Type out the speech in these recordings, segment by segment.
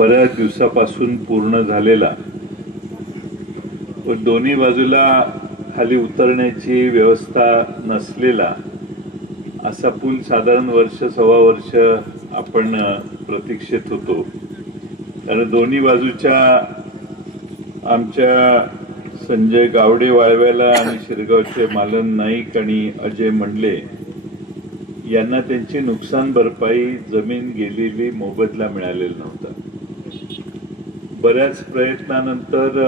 बऱ्याच दिवसापासून पूर्ण झालेला व दोन्ही बाजूला खाली उतरण्याची व्यवस्था नसलेला असा पूल साधारण वर्ष सव्वा वर्ष आपण प्रतीक्षेत होतो। कारण दोन्ही बाजूच्या आमच्या संजय गावडे वाळव्याला आणि शिरगावचे मालन नाईक आणि अजय मंडले यांना त्यांची नुकसान भरपाई जमीन गेलेली मोबदला मिळालेला नव्हता। बऱ्याच प्रयत्नानंतर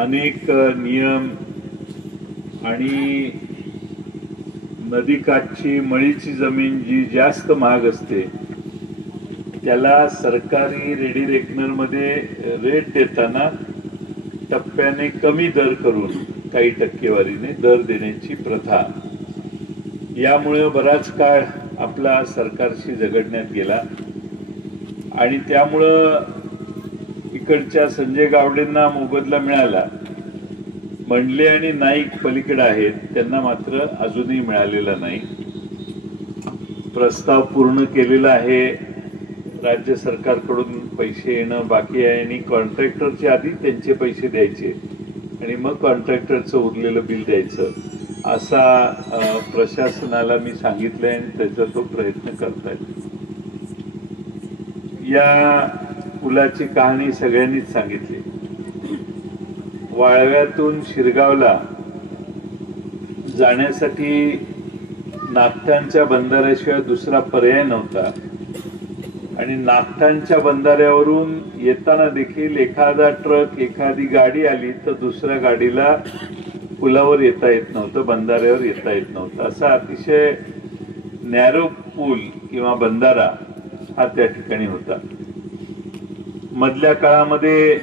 अनेक नियम आणि नदीकाठची मळीची जमीन जी जास्त महाग असते त्याला सरकारी रेडी रेकनर मध्ये रेट देताना टप्प्याने कमी दर करून काही टक्केवारीने दर देण्याची प्रथा, यामुळे बराच काळ आपला सरकारशी झगडण्यात गेला आणि त्यामुळं इकडच्या संजय गावडेंना मोबदला मिळाला, मंडले आणि नाईक पलीकडे आहेत त्यांना मात्र अजूनही मिळालेला नाही। प्रस्ताव पूर्ण केलेला आहे, राज्य सरकारकडून पैसे येणं बाकी आहे आणि कॉन्ट्रॅक्टरच्या आधी त्यांचे पैसे द्यायचे आणि मग कॉन्ट्रॅक्टरचं उरलेलं बिल द्यायचं असा प्रशासनाला मी सांगितलंय आणि त्याचा तो प्रयत्न करतायत। या पुलाची कहाणी सगळ्यांनीच सांगितली। वाळव्यातून शिरगावला जाण्यासाठी नागठाणच्या बंधाऱ्याशिवाय दुसरा पर्याय नव्हता आणि नागठाणच्या बंधाऱ्यावरून येताना देखील एखादा ट्रक एखादी गाडी आली तर दुसऱ्या गाडीला पुलावर येता येत नव्हतं, बंधाऱ्यावर येता येत नव्हतं। असा अतिशय नॅरो पूल किंवा बंधारा हा त्या ठिकाणी होता। मधल्या काळामध्ये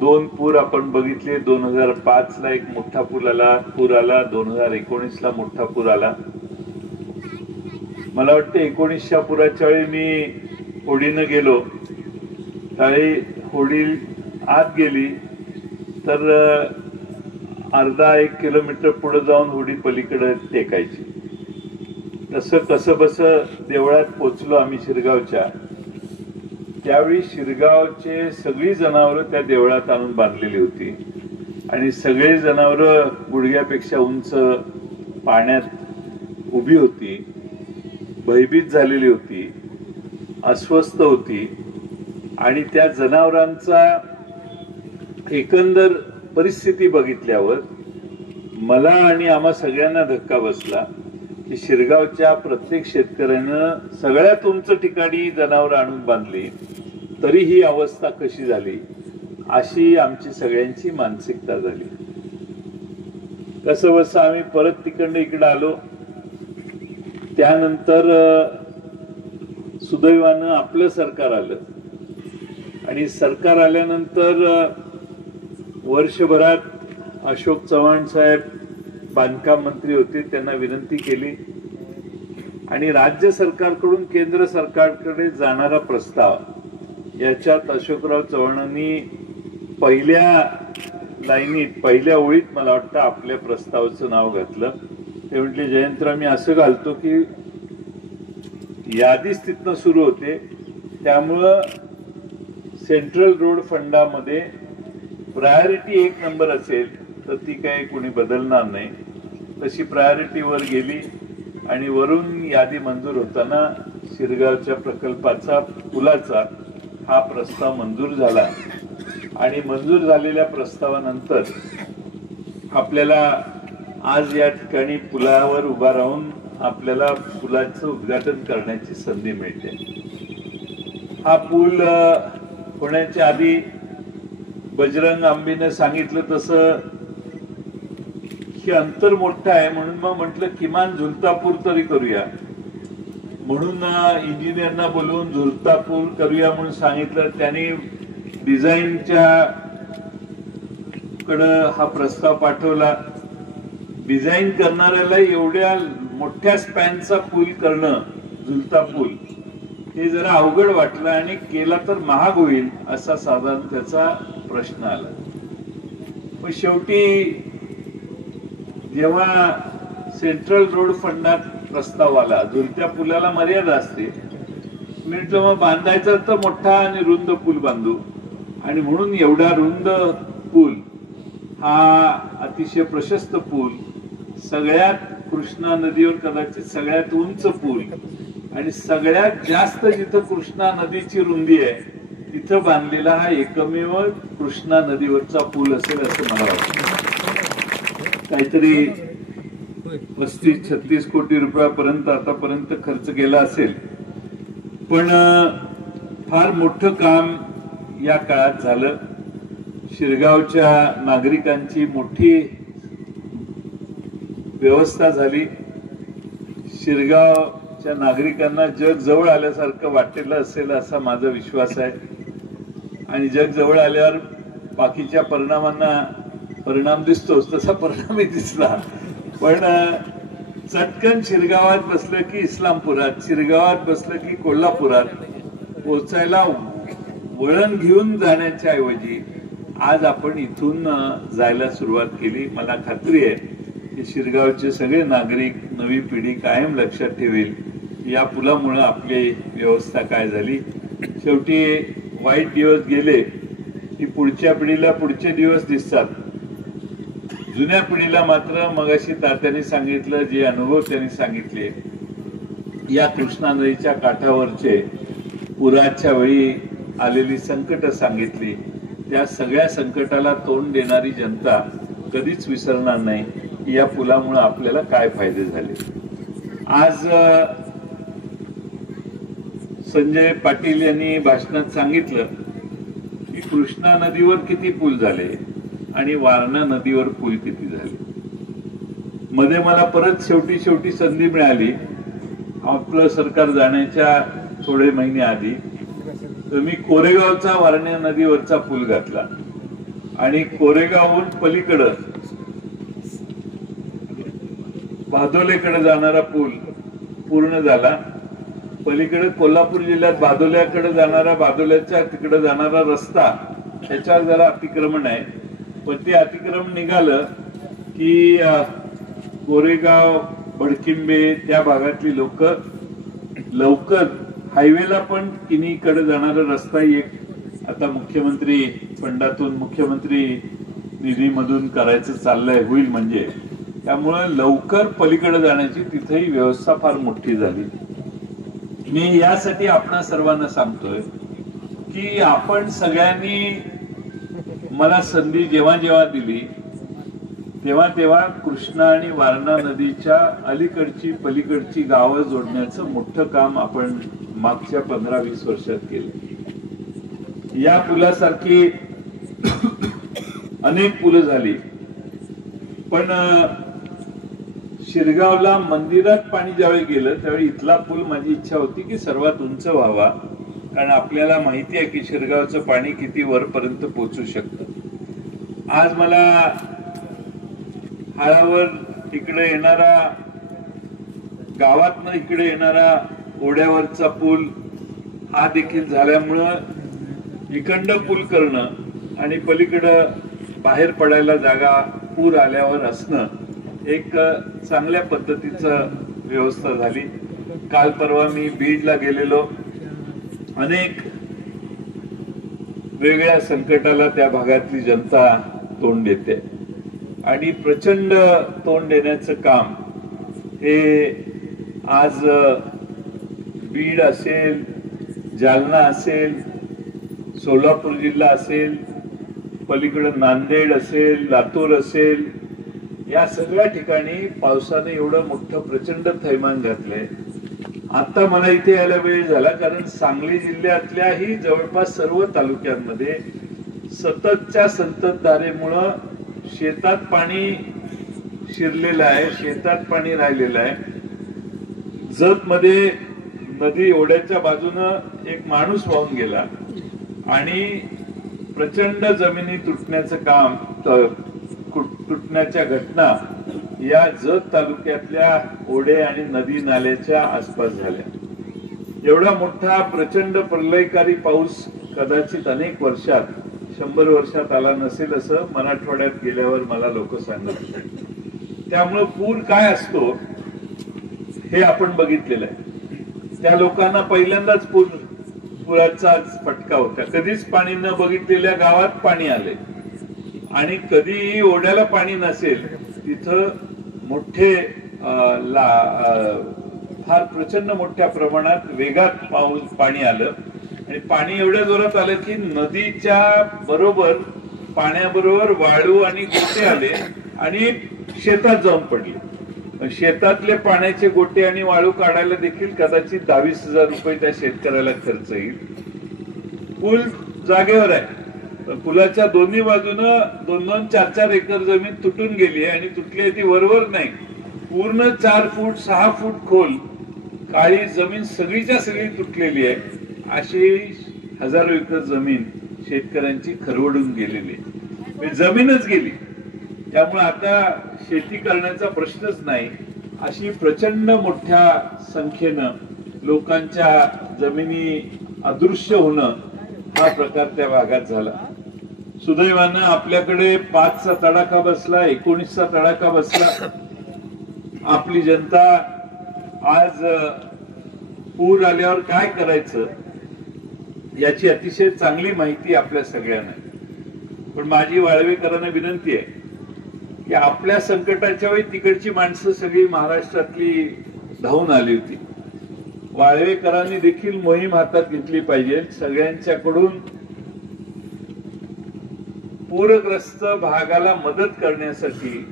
दोन पूर आपण बघितले। 2005 ला एक मोठा पूर आला, 2019 ला मोठा पूर आला। मला वाटतं 1900 पुराच्या वेळी मी होडीनं गेलो, त्यावेळी होडी आत गेली तर अर्धा 1 किलोमीटर पुढे जाऊन होडी पलीकडे टेकायची। तसं कसं बस देवळात पोचलो आम्ही शिरगावच्या, त्यावेळी शिरगावचे सगळी जनावरं त्या देवळात आणून बांधलेली होती आणि सगळे जनावरं गुडघ्यापेक्षा उंच पाण्यात उभी होती, भयभीत झालेली होती, अस्वस्थ होती आणि त्या जनावरांचा एकंदर परिस्थिती बघितल्यावर मला आणि आम्हा सगळ्यांना धक्का बसला की शिरगावच्या प्रत्येक शेतकऱ्यानं सगळ्यात उंच ठिकाणी जनावर आणून बांधली तरी ही अवस्था कशी झाली, अशी आमची सगळ्यांची मानसिकता झाली। कसं बस आम्ही परत तिकडनं इकडे आलो। त्यानंतर सुदैवानं आपलं सरकार आलं आणि सरकार आल्यानंतर वर्षभरात अशोक चव्हाण साहेब बांधकाम मंत्री होते, त्यांना विनंती केली आणि राज्य सरकारकडून केंद्र सरकारकडे जाणारा प्रस्ताव याच्यात अशोकराव चव्हाणांनी पहिल्या लाईनीत पहिल्या ओळीत मला वाटतं आपल्या प्रस्तावाचं नाव घातलं। ते म्हटले जयंतराव मी असं घालतो की यादीच तिथनं सुरू होते, त्यामुळं सेंट्रल रोड फंडामध्ये प्रायोरिटी 1 नंबर असेल तर ती काही कोणी बदलणार नाही। तशी प्रायोरिटी वर गेली आणि वरून यादी मंजूर होताना शिरगावच्या प्रकल्पाचा पुलाचा हा प्रस्ताव मंजूर झाला आणि मंजूर झालेल्या प्रस्तावानंतर आपल्याला आज या ठिकाणी पुलावर उभा राहून आपल्याला पुलाचं उद्घाटन करण्याची संधी मिळते। हा पूल होण्याच्या आधी बजरंग आंबेने सांगितलं तसं की अंतर मोठं आहे म्हणून मग म्हटलं किमान झुलता पूल तरी करूया, म्हणून इंजिनियरना बोलवून झुलता पूल करूया म्हणून सांगितलं। त्यांनी डिझाईनच्या कडे हा प्रस्ताव पाठवला। डिझाईन करणाऱ्याला एवढ्या मोठ्या स्पॅनचा पूल करणं, झुलता पूल, हे जरा अवघड वाटलं आणि केला तर महाग होईल असा साधारण त्याचा प्रश्न आला। पण शेवटी जेव्हा सेंट्रल रोड फंडात प्रस्ताव आला, झुलत्या पुलाला मर्यादा असते, म्हटलं मग बांधायचा तर मोठा आणि रुंद पूल बांधू, आणि म्हणून एवढा रुंद पूल, हा अतिशय प्रशस्त पूल, सगळ्यात कृष्णा नदीवर कदाचित सगळ्यात उंच पूल, आणि सगळ्यात जास्त जिथं कृष्णा नदीची रुंदी आहे तिथं बांधलेला हा एकमेव कृष्णा नदीवरचा पूल असेल असं मला वाटतं. काहीतरी 35-36 कोटी रुपयापर्यंत आतापर्यंत खर्च केला असेल, पण फार मोठं काम या काळात झालं. शिरगावच्या नागरिकांची मोठी व्यवस्था झाली. शिरगावच्या नागरिकांना जग जवळ आल्यासारखं वाटलेलं असेल असा माझा विश्वास आहे. आणि जग जवळ आल्यावर बाकीच्या परिणाम दिसतोच, तसा परिणामही दिसला. पण चटकन शिरगावात बसलं की इस्लामपुरात, शिरगावात बसलं की कोल्हापुरात पोहोचायला वळण घेऊन जाण्याच्या ऐवजी आज आपण इथून जायला सुरुवात केली. मला खात्री आहे की शिरगावचे सगळे नागरिक, नवी पिढी कायम लक्षात ठेवेल या पुलामुळे आपली व्यवस्था काय झाली. शेवटी वाईट दिवस गेले की पुढच्या पिढीला पुढचे दिवस दिसतात. जुन्या पिढीला मात्र मगाशी तात्यांनी सांगितलं, जे अनुभव त्यांनी सांगितले, या कृष्णा नदीच्या काठावरचे पुराच्या वेळी आलेली संकट सांगितली, त्या सगळ्या संकटाला तोंड देणारी जनता कधीच विसरणार नाही या पुलामुळे आपल्याला काय फायदे झाले. आज संजय पाटील यांनी भाषणात सांगितलं की कृष्णा नदीवर किती पूल झाले आणि वारणा नदीवर पूल किती झाले. मध्ये मला परत शेवटी संधी मिळाली आपलं सरकार जाण्याच्या थोडे महिने आधी, तर मी कोरेगावचा वारणा नदीवरचा पूल घातला आणि कोरेगावहून पलीकडं भादोलेकडे जाणारा पूल पूर्ण झाला. पलीकडे कोल्हापूर जिल्ह्यात भादोल्याकडे जाणारा, भादोल्याच्या तिकडे जाणारा रस्ता, त्याच्यावर जरा अतिक्रमण आहे, पण ते अतिक्रमण निघालं की कोरेगाव, बडकिंबे त्या भागातली लोक लवकर हायवेला पण किनीकडे जाणारा रस्ता एक आता मुख्यमंत्री फंडातून, मुख्यमंत्री निधीमधून करायचं चाललंय, होईल म्हणजे. त्यामुळे लवकर पलीकडे जाण्याची तिथेही व्यवस्था फार मोठी झाली. मी यासाठी आपणा सर्वांना सांगतोय की आपण सगळ्यांनी मला संधी जेव्हा जेव्हा दिली तेव्हा तेव्हा कृष्णा आणि वारणा नदीच्या अलीकडची पलीकडची गावं जोडण्याचं मोठं काम आपण मागच्या 15-20 वर्षात केलं. या पुलासारखी अनेक पुलं झाली, पण शिरगावला मंदिरात पाणी ज्यावेळी गेलं त्यावेळी इथला पूल माझी इच्छा होती की सर्वात उंच व्हावा, कारण आपल्याला माहिती आहे की शिरगावचं पाणी किती वरपर्यंत पोहोचू शकतं. आज मला हाळावर इकडे येणारा, गावातनं इकडे येणारा ओढ्यावरचा पूल हा देखील झाल्यामुळं इकडं पूल करणं आणि पलीकडं बाहेर पडायला जागा पूर आल्यावर असणं एक चांगल्या पद्धतीचं व्यवस्था झाली. काल परवा मी बीडला गेलेलो. अनेक वेगळ्या संकटाला त्या भागातली जनता तोंड देते आणि प्रचंड तोंड देण्याचं काम हे आज बीड असेल, जालना असेल, सोलापूर जिल्हा असेल, पलीकडे नांदेड असेल, लातूर असेल, या सगळ्या ठिकाणी पावसाने एवढं मोठं प्रचंड थैमान घातलंय. आता मला इथे यायला वेळ झाला कारण सांगली जिल्ह्यातल्याही जवळपास सर्व तालुक्यांमध्ये सततच्या संततधारेमुळं शेतात पाणी शिरलेलं आहे, शेतात पाणी राहिलेलं आहे. जत मध्ये नदी ओढ्याच्या बाजूनं एक माणूस वाहून गेला आणि प्रचंड जमिनी तुटण्याचं काम, तुटण्याच्या घटना या जत तालुक्यातल्या ओढे आणि नदी नाल्याच्या आसपास झाल्या. एवढा मोठा प्रचंड प्रलयकारी पाऊस कदाचित अनेक वर्षात, 100 वर्षात आला नसेल असं मराठवाड्यात गेल्यावर मला लोक सांगत. त्यामुळे पूर काय असतो हे आपण बघितलेलं आहे. त्या लोकांना पहिल्यांदाच पूर पुराचाच फटका होता. कधीच पाणी न बघितलेल्या गावात पाणी आले आणि कधीही ओढ्याला पाणी नसेल तिथं मोठे फार प्रचंड मोठ्या प्रमाणात वेगात पाणी आलं आणि पाणी एवढ्या जोरात आलं की नदीच्या बरोबर पाण्याबरोबर वाळू आणि गोटे आले आणि शेतात जाऊन पडले. शेतातले पाण्याचे गोटे आणि वाळू काढायला देखील कदाचित 22,000 रुपये त्या शेतकऱ्याला खर्च येईल. पूल जागेवर आहे, पुलाच्या दोन्ही बाजूनं 2-2, 4-4 एकर जमीन तुटून गेली आहे आणि तुटली ती वरवर नाही, पूर्ण 4 फूट 6 फूट खोल काळी जमीन सगळीच्या सगळी तुटलेली आहे. अशी हजारो एकर जमीन शेतकऱ्यांची खरवडून गेलेली, जमीनच गेली. त्यामुळे आता शेती करण्याचा प्रश्नच नाही. अशी प्रचंड मोठ्या संख्येनं लोकांच्या जमिनी अदृश्य होणं हा प्रकार त्या भागात झाला. सुदैवानं आपल्याकडे 5चा तडाखा बसला, 19चा तडाखा बसला. आपली जनता आज पूर आल्यावर काय करायचं याची अतिशय चांगली माहिती आपल्या सगळ्यांना. पण माझी वाळवेकरांना विनंती आहे की आपल्या संकटाच्या वेळी तिकडची माणसं सगळी महाराष्ट्रातली धावून आली होती. वाळवेकरांनी देखील मोहीम हातात घेतली पाहिजे. सगळ्यांच्याकडून पूरग्रस्त भागाला मदत करण्यासाठी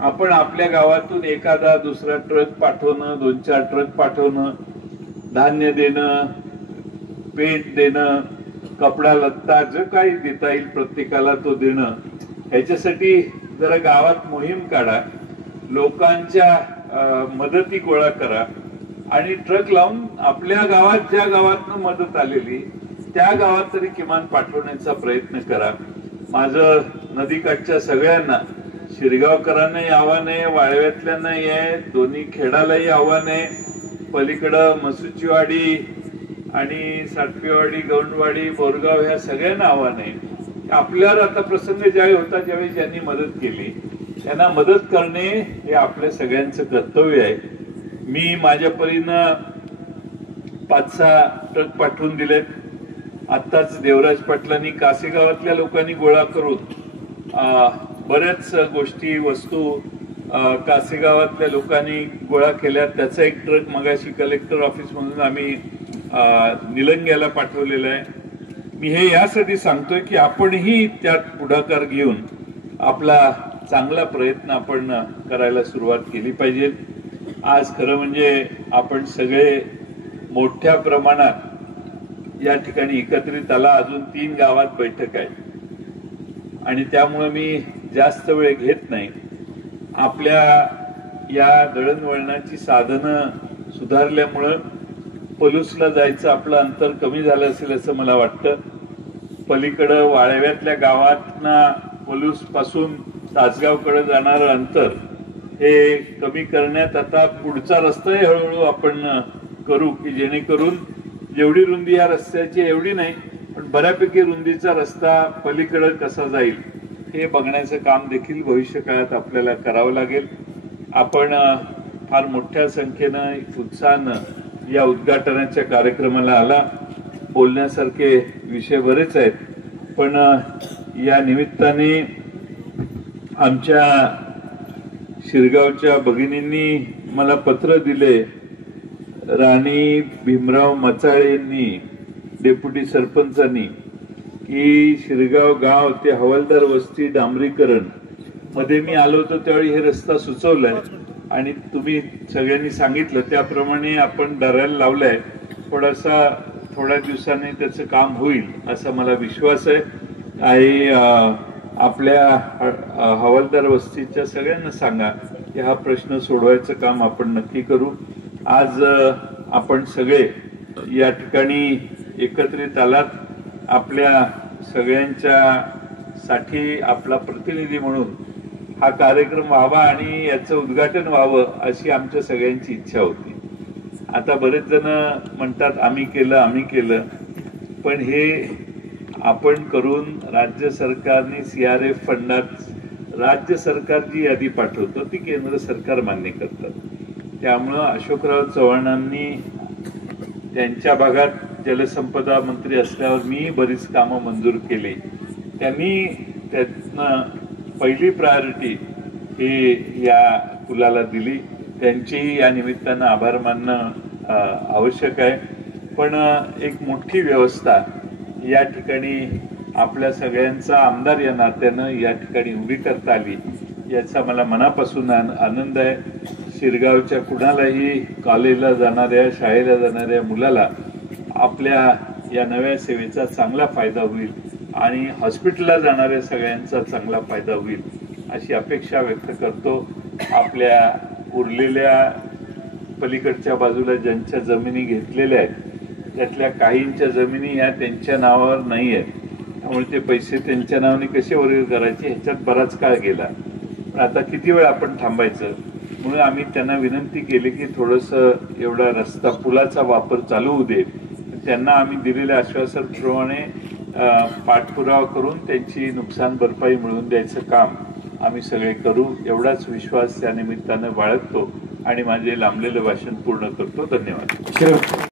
आपण आपल्या गावातून एखादा दुसरा ट्रक पाठवणं, 2-4 ट्रक पाठवणं, धान्य देणं, पेंट देणं, कपडा लत्ता जो काही देता येईल प्रत्येकाला तो देणं, ह्याच्यासाठी जरा गावात मोहीम काढा, लोकांच्या मदती गोळा करा आणि ट्रक लावून आपल्या गावात ज्या गावातनं मदत आलेली त्या गावात तरी किमान पाठवण्याचा प्रयत्न करा. माझं नदीकाठच्या सगळ्यांना, शिरगावकरांनाही आव्हान आहे, वाळव्यातल्यांनाही आहे, दोन्ही खेडालाही आव्हान आहे, पलीकडं मसुचीवाडी आणि साटपेवाडी, गौंडवाडी, बोरगाव ह्या सगळ्यांना आव्हान आहे. आपल्यावर आता प्रसंग ज्यावेळी होता, ज्यावेळी ज्यांनी मदत केली त्यांना मदत करणे हे आपल्या सगळ्यांचं कर्तव्य आहे. मी माझ्या परीनं 5-6 ट्रक पाठवून दिलेत. आत्ताच देवराज पाटलांनी कासेगावातल्या लोकांनी गोळा करून बऱ्याच गोष्टी, वस्तू कासेगावातल्या लोकांनी गोळा केल्या. त्याचा एक ट्रक मगाशी कलेक्टर ऑफिस मधून आम्ही निलंग्याला पाठवलेला आहे. मी हे यासाठी सांगतोय की आपणही त्यात पुढाकार घेऊन आपला चांगला प्रयत्न आपण करायला सुरुवात केली पाहिजे. आज खरं म्हणजे आपण सगळे मोठ्या प्रमाणात या ठिकाणी एकत्रित आला. अजून 3 गावात बैठक आहे आणि त्यामुळे मी जास्त वेळ घेत नाही. आपल्या या दळणवळणाची साधनं सुधारल्यामुळं पलूसला जायचं आपलं अंतर कमी झालं असेल असं मला वाटतं. पलीकडं वाळव्यातल्या गावातना पलूस पासून तासगावकडे जाणारं अंतर हे कमी करण्यात आता पुढचा रस्ताही हळूहळू आपण करू की जेणेकरून जेवढी रुंदी या रस्त्याची एवढी नाही पण बऱ्यापैकी रुंदीचा रस्ता पलीकडे कसा जाईल हे बघण्याचं काम देखील भविष्य काळात आपल्याला करावं लागेल. आपण फार मोठ्या संख्येनं उत्साहानं या उद्घाटनाच्या कार्यक्रमाला आला. बोलण्यासारखे विषय बरेच आहेत पण या निमित्ताने आमच्या शिरगावच्या भगिनींनी मला पत्र दिले. राणी भीमराव मचाळेंनी, डेप्युटी सरपंचांनी, की शिरगाव गाव ते हवालदार वस्ती डांबरीकरण मध्ये मी आलो होतो त्यावेळी हे रस्ता सुचवलाय आणि तुम्ही सगळ्यांनी सांगितलं त्याप्रमाणे आपण दरायला लावलाय. थोड्या दिवसांनी त्याचं काम होईल असा मला विश्वास आहे. आणि आपल्या हवालदार वस्तीच्या सगळ्यांना सांगा की हा प्रश्न सोडवायचं काम आपण नक्की करू. आज आपण सगळे या ठिकाणी एकत्रित आलात. आपल्या सगळ्यांच्या साठी आपला प्रतिनिधी म्हणून हा कार्यक्रम व्हावा आणि याचं उद्घाटन व्हावं अशी आमच्या सगळ्यांची इच्छा होती. आता बरेच जण म्हणतात आम्ही केलं पण हे आपण करून राज्य सरकारने CRF फंडात राज्य सरकार जी यादी पाठवतो ती केंद्र सरकार मान्य करतात. त्यामुळं अशोकराव चव्हाणांनी त्यांच्या भागात जलसंपदा मंत्री असल्यावर मी बरीच कामं मंजूर केली. त्यांनी त्यातनं पहिली प्रायोरिटी ही या पुलाला दिली. त्यांचेही या निमित्तानं आभार मानणं आवश्यक आहे. पण एक मोठी व्यवस्था या ठिकाणी आपल्या सगळ्यांचा आमदार या नात्यानं या ठिकाणी उभी करता आली याचा मला मनापासून आनंद आहे. शिरगावच्या कुणालाही कॉलेजला जाणाऱ्या शाळेला जाणाऱ्या मुलाला आपल्या या नव्या सेवेचा चांगला फायदा होईल आणि हॉस्पिटलला जाणाऱ्या सगळ्यांचा चांगला फायदा होईल अशी अपेक्षा व्यक्त करतो. आपल्या उरलेल्या पलीकडच्या बाजूला ज्यांच्या जमिनी घेतलेल्या आहेत त्यातल्या काहींच्या जमिनी या त्यांच्या नावावर नाही आहेत. त्यामुळे ते पैसे त्यांच्या नावाने कसे वर्ग करायचे ह्याच्यात बराच काळ गेला. पण आता किती वेळ आपण थांबायचं म्हणून आम्ही त्यांना विनंती केली की थोडंसं एवढा रस्ता पुलाचा वापर चालू होऊ दे. त्यांना आम्ही दिलेल्या आश्वासनाप्रमाणे पाठपुरावा करून त्यांची नुकसान भरपाई मिळवून द्यायचं काम आम्ही सगळे करू एवढाच विश्वास त्या निमित्तानं बाळगतो आणि माझे लांबलेलं भाषण पूर्ण करतो. धन्यवाद.